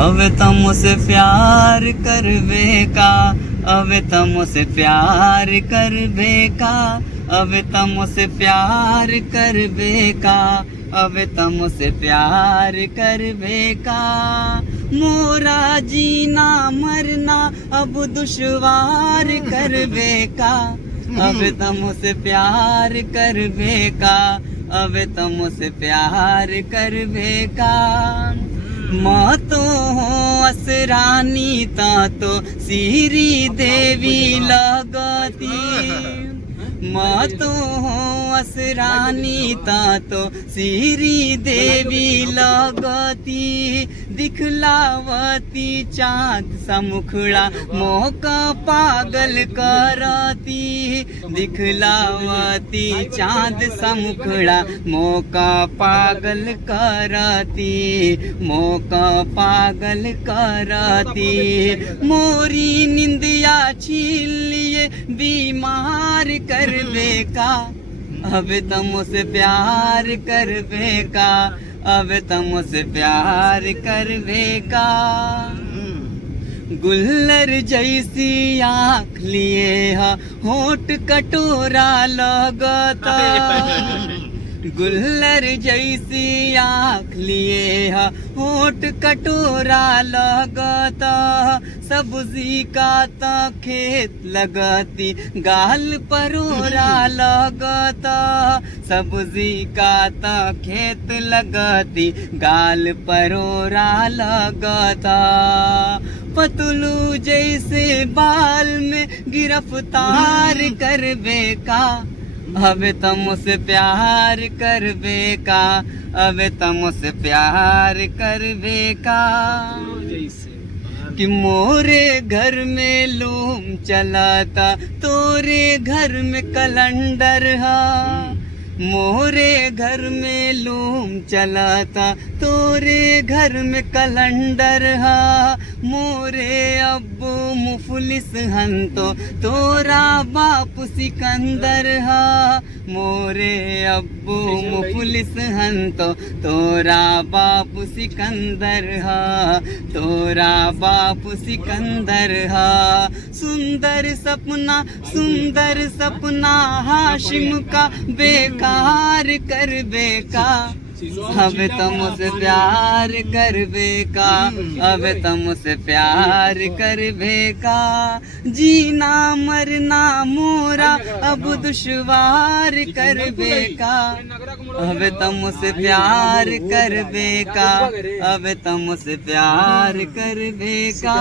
अब तुमसे प्यार करवे का, अब तुमसे प्यार करवे का, अब तुमसे प्यार करवे का, अब तुमसे प्यार करवे का। मोरा जीना मरना अब दुश्वार करवे का, अब तुमसे प्यार करवे का, अब तुमसे प्यार करवे का। माँ तो हो असरानी ता तो सीरी देवी लगती, माँ तो हो असरानी ता तो सीरी देवी लगती। दिखलावती चाँद सा मुखड़ा मौका पागल करती, दिखलावती चाँद सा मुखड़ा मौका पागल करती, मौका पागल करती। मोरी निंदिया छीन लिए बीमार करवे का, अब तुमसे प्यार करवे का, अब तुमसे प्यार करवे का। गुल्लर जैसी आँख लिए हा होठ कटोरा लगता, गुल्लर जैसी आँख लिए हा होठ कटोरा लगता। सब्जी का तो खेत लगती गाल परोरा लगता, सब्जी का तो खेत लगती गाल परोरा लगता। पतलू जैसे बाल में गिरफ्तार करवे का, अब तुमसे प्यार करवे का, अब तुमसे प्यार करवे का। कि मोरे घर में लूम चलाता तोरे घर में कलंडर हा, मोरे घर में लूम चलाता तोरे घर में कलंडर हा। मोरे अब्बू मुफलिस हन तो तोरा बाप सिकंदर हा, मोरे अब्बू मुफलिस हन तो तोरा बाप सिकंदर हा, तोरा बाप सिकंदर हा। सुंदर सपना हाशिम का बेकार करवे का, अब तुमसे प्यार करवे का, अब तुमसे प्यार करवे का। जीना मरना मोरा अब दुश्वार करवे का, अब तुमसे प्यार करवे का, अब तुमसे प्यार करवे का।